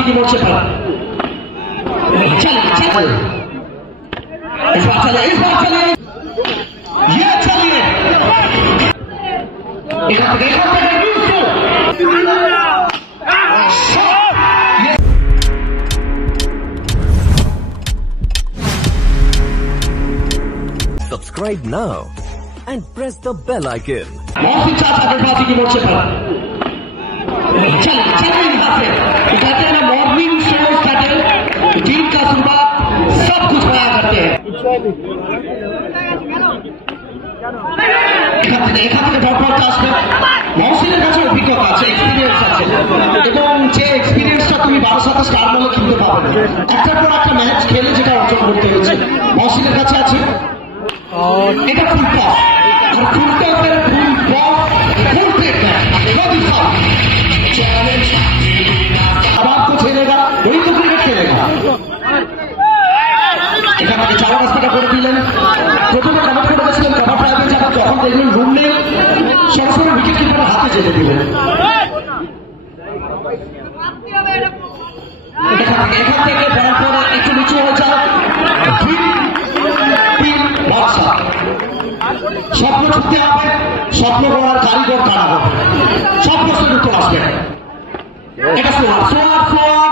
गेंदबाजी की मोर्चे पर चले इस बार चले ये चलिए Subscribe now and press the bell icon. मौसी चाचा गेंदबाजी की मोर्चे पर चले यहाँ से कहते हैं ना मॉर्निंग शो स्टार्ट टीम का शुरुआत सब कुछ बया करते हैं এখান থেকে ডট আসবে মহসিনের কাছে অভিজ্ঞতা আছে এক্সপিরিয়েন্স আছে এবং যে এক্সপিরিয়েন্সটা তুমি 12-27 স্টার বলে কিনতে পারবে একটার পর একটা ম্যাচ খেলে যেটা অর্জন করতে হয়েছে মহসিনের কাছে আছে এটা ফুল পাস আর ফুলটা ফুল বল ফুল ব্রেক अब आपको खेलेगा वही तो क्रिकेट खेलेगा এখানে চার রাস্তাটা করে দিলেন প্রথমে কমেন্ট করে গেছিলেন কভার ড্রাইভে যাবেন যখন দেখলেন রুম নেই সরাসরি উইকেট কিপারের হাতে যেতে দিলেন এখান থেকে পড়ার পরে একটু নিচু হয়ে যাও স্বপ্ন ছুটতে হবে স্বপ্ন গড়ার কারিগর কারা হবে সব প্রশ্নের উত্তর আসবে এটা ফ্লোয়ার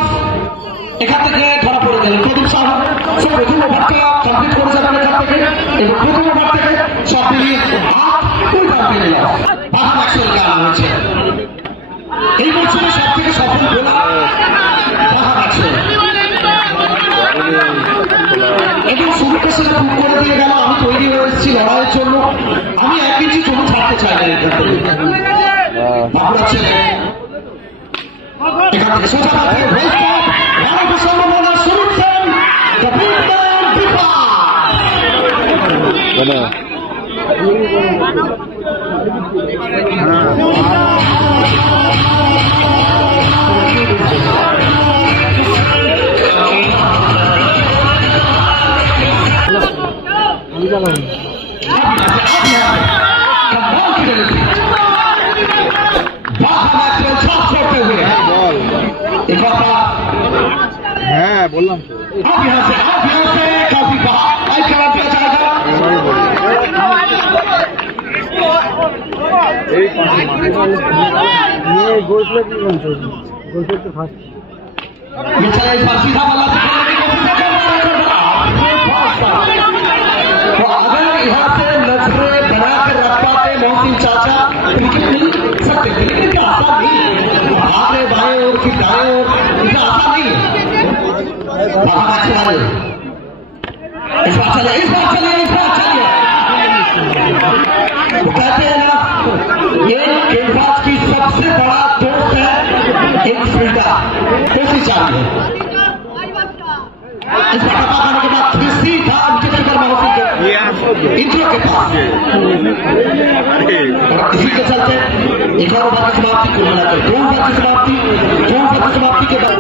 এখান থেকে ধরা পড়ে গেলেন প্রদীপ সাহা সব প্রথম ওভারটা কমপ্লিট করে যাবেন এখান থেকে এবং প্রথম ওভার থেকে সব মিলিয়ে হয়েছে এই মৌসুমে সব থেকে সফল বোলার এবং শুরুটা সেটা খুব করে দিয়ে গেল আমি তৈরি হয়ে এসেছি লড়াইয়ের জন্য আমি এক ইঞ্চি জমি ছাড়তে চাই না এখান থেকে বাবুরা ছেলে এখান থেকে সোজা সম্ভাবনা শুরুছেন হ্যাঁ বললাম काफी करा दिया जाएगा गोलफेक नहीं बनते गोलफेक तो फास्ट सीधा वाला तो अगर यहाँ से नजरें बनाकर रख पाते मोहसिन चाचा क्रिकेट नहीं सकते लेकिन इतना आसान नहीं है आगे बाएं और फिर दाएं और इतना आसान नहीं है इस बार चले तो कहते हैं ना ये गेंदबाज की सबसे बड़ा दोस्त है एक फील्डर कोशिश चाहिए इस बार आने के बाद फिर सीधा विकेट कीपर मौसी के इंट्रो के पास इसी के चलते एक और ओवर की समाप्ति को मिलाकर 2 ओवर की समाप्ति के बाद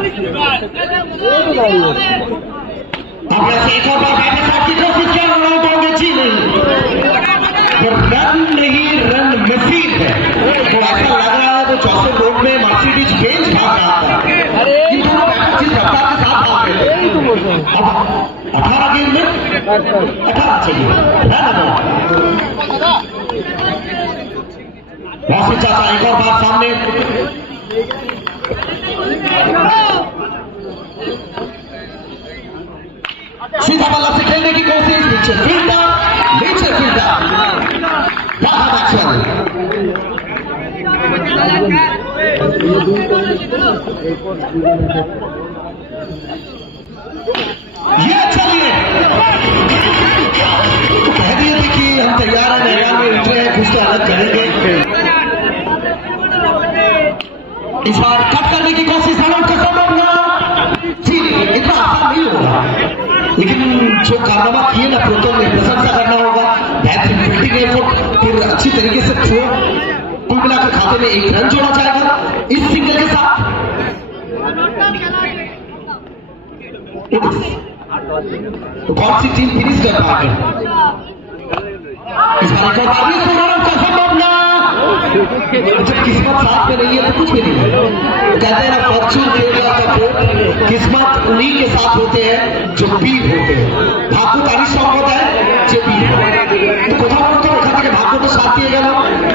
आपने एक और बार की कोशिश किया उन्होंने जी नहीं रन नहीं रन मसीद है तो ऐसा लग रहा है वो चौथे बोर्ड में मर्सिडीज बेंच भाग रहा था इन दोनों जिस रफ्तार के साथ भाग रहे थे अब 18 गेंद में 18 चाहिए मौसम चाचा एक और बार सामने सीधा बल्ला से खेलने की कोशिश नीचे फील्डर ये चलिए कह दिए थे कि हम तैयार हैं मैदान में उतरे हैं कुछ तो अलग करेंगे इस बार कट करने की कोशिश है संभव ना जी इतना आसान नहीं होगा लेकिन जो कारनामा किए ना प्रोटोल में प्रशंसा करना होगा बेहतरीन फील्डिंग एफर्ट फिर अच्छी तरीके से थ्रो कुल मिलाकर खाते में 1 रन जोड़ा जाएगा इस सिंगल के साथ तो कौन सी टीम फिनिश कर पाएगी इस बार का संभावना जब किस्मत साथ में नहीं है तो कुछ भी नहीं है कहते हैं ना फॉर्चून दे गया होते हैं जो वीर होते हैं। भाग्য তারই সঙ্গ দেয় যে বীর হয়। তো কোথাও না কোথাও ওখান থেকে ভাগ্যটা সাথ দিয়ে গেল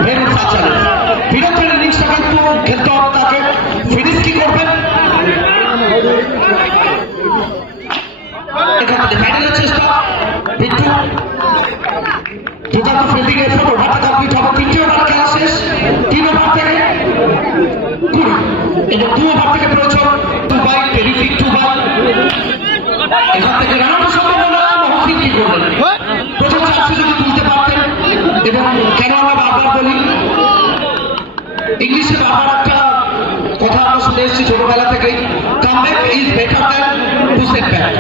ভেনুর সাচারে। বিরোধের ইনিংসটাকে একটু খেলতে হবে তাকে। ফিনিশ কি করবেন এখান থেকে ফাইনালের চেষ্টা বিট্টু দুর্দান্ত ফিল্ডিং এর পর ওভারটা কমপ্লিট হবে। 3টে ওভার খেলা শেষ। 3 ওভার থেকে 20 এবং 2 ওভার থেকে প্রয়োজন 2 বাই টেরিফিক 2 বাই। এখান থেকে রানার সম্ভাবনা মহসিন কি করবেন প্রথম চান্সে যদি তুলতে পারতেন। এবং কেন আমরা বারবার বলি ইংলিশে বারবার একটা কথা আমরা শুনে এসেছি ছোটবেলা থেকেই, comeback is better than to setback.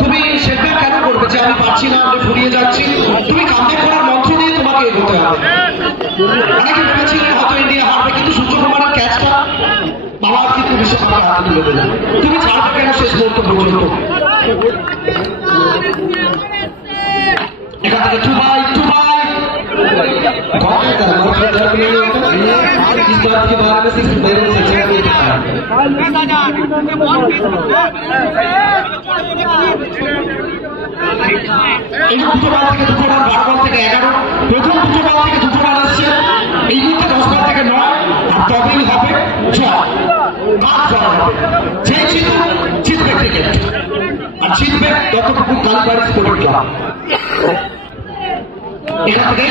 তুমি সেটব্যাক কেন করবে যে আমি পারছি না, আমি ফুরিয়ে যাচ্ছি? তুমি কামব্যাক করার মন্ত্র দিয়ে তোমাকে এগোতে হবে। অনেকে ভেবেছিলেন হয়তো ইন্ডিয়া হারবে, কিন্তু সূর্যকুমারের ক্যাচটা বাবা কিন্তু বিশ্বকাপের হাতে তুলে দিলেন। তুমি ছাড়বে কেন শেষ মুহূর্ত পর্যন্ত? এখান থেকে 2 বাই 2 বাই। इस बात के बारे में सिर्फ मेरे सचिन को पता है। এই দুটো বল থেকে 2 রান, 12 বল থেকে 11। প্রথম 2 বল থেকে 2 রান আসছে, এই মুহূর্তে 10 বল থেকে 9। আর তবেই হবে জয়। যে জিতবে ক্রিকেট, আর জিতবে যতটুকু কালীবাড়ি স্পোর্টিং ক্লাব। এখান থেকে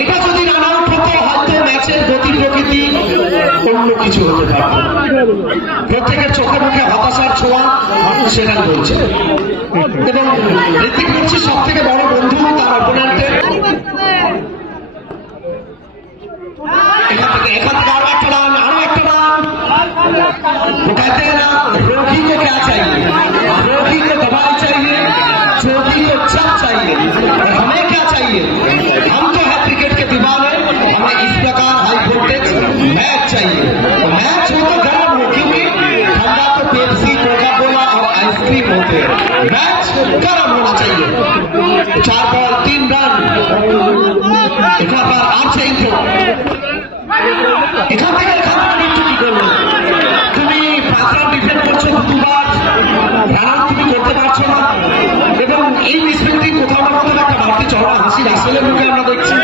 এটা যদি রান আউট হতো হয়তো ম্যাচের গতি প্রকৃতি অন্য কিছু হতে পারত। প্রত্যেকের চোখে মুখে হতাশার ছোঁয়া সেখানে বলছে। এবং ঋত্বিক হচ্ছে সব থেকে বড় বন্ধু তার অপোনেন্টের। এখান থেকে আরো একটা রান, আরো একটা রান। कहते हैं ना रोगी को क्या चाहिए, रोगी को दवाई चाहिए, जोगी को चप चाहिए, और हमें क्या चाहिए? हम तो है क्रिकेट के दीवाने, हमें इस प्रकार हाई वोल्टेज मैच चाहिए। मैच हो तो गर्म हो, क्योंकि ठंडा तो पेप्सी, कोका कोला और आइसक्रीम होते हैं। मैच गर्म होना चाहिए। 4 बॉल 3 রান। এখান पर আর চেঞ্জ এখান থেকে বিট্টু কি করলো? তুমি 5 রান ডিফেন্ড করছো, 2বার রান তুমি করতে পারছো না। এবং এই মিসফিল্ডিং কোথাও না কোথাও একটা বাড়তি চড়া হাসি রাসেলের মুখে আমরা দেখছি।